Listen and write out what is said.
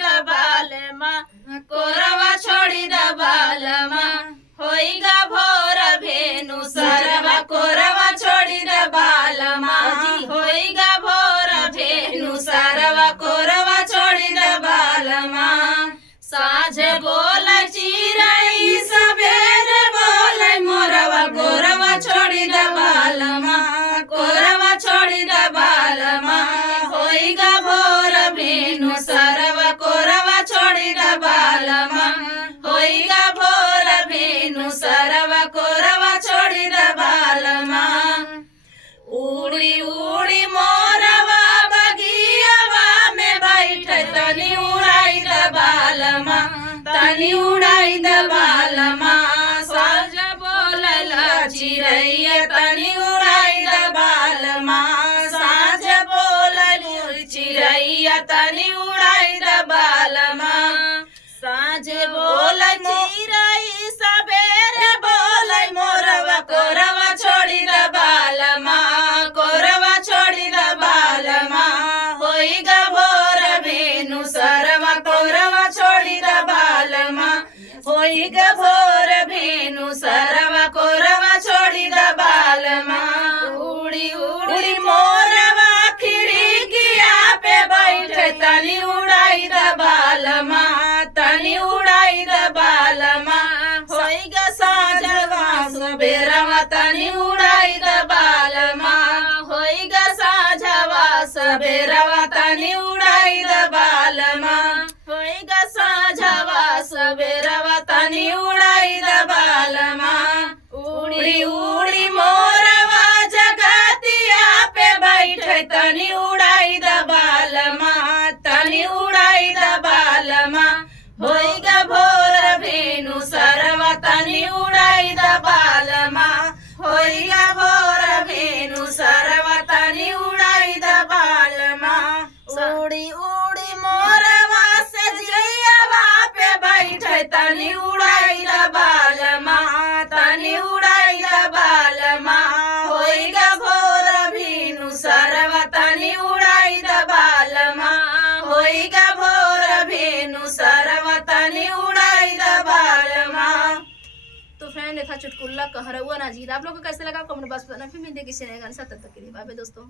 द बालमा कोरवा छोड़ी द बालमा होइगा भोर भेनु सरवा कोरवा छोड़ी द बालमा होइगा भोर भेनु सरवा कोरवा छोड़ी द बालमा साँझ बोल चिरई सबेर बोल मोरवा कोरवा छोड़ी द बालमा कोरवा छोड़ी द बालमा होइगा भोर भेनु सरवा कोरवा छोड़ी द बालमा होइगा भोर भेनु सरवा कोरवा छोड़ी द बालमा उड़ी उड़ी मोरवा बगियावा में बैठ तनी उड़ाई द बालमा तनी उड़ाई द बालमा साँझ बोलल चिरैया तनी उड़ाई द बालमा साँझ बोलल चिरैया तनी उड़ाई द बालमा साँझ बोल चिरई सबेरे बोल मोरवा कोरवा छोड़ी द बालमा कोरवा छोड़ी द बालमा होइगा भोर भेनु सरवा कोरवा छोड़ी द बालमा होइगा भोर भेनु सरवा कोरवा छोड़ी द बालमा उड़ी उड़ी मोरवा खिड़किया पे बैठ तनी उड़ाई द बालमा तनी उड़ाई द बालमा होइगा साँझवा सबेरवा तनी उड़ाई द बालमा होइगा साँझवा सबेरवा तनी उड़ाई द बालमा होइगा साँझवा सबेरवा तनी उड़ाई द बालमा उड़ी उड़ी मोरवा जगतिया पे बैठ तनी उड़ाई द बालमा तनी उड़ाई द बालमा होइगा भोर भेनु सरवा तनी उड़ाई द बालमा होइगा भोर भेनु सरवा तनी उड़ाई द बालमा उड़ी उड़ी मोरवा से जियावा पे बैठ तनी उड़ाई द बालमा तनी उड़ाई द बालमा होइगा भोर भेनु सरवा तनी उड़ाई द बालमा होइगा भोर भेनु सरवा तनी उड़ाई द बालमा। तो फ्रेंड था चुटकुल्ला कहरवा ना जी, आप लोगों को कैसे लगा कमेंट बॉक्स में बताना। फिर मिलते किसी नए गाने साथ, तब तक के लिए बाय बाय दोस्तों।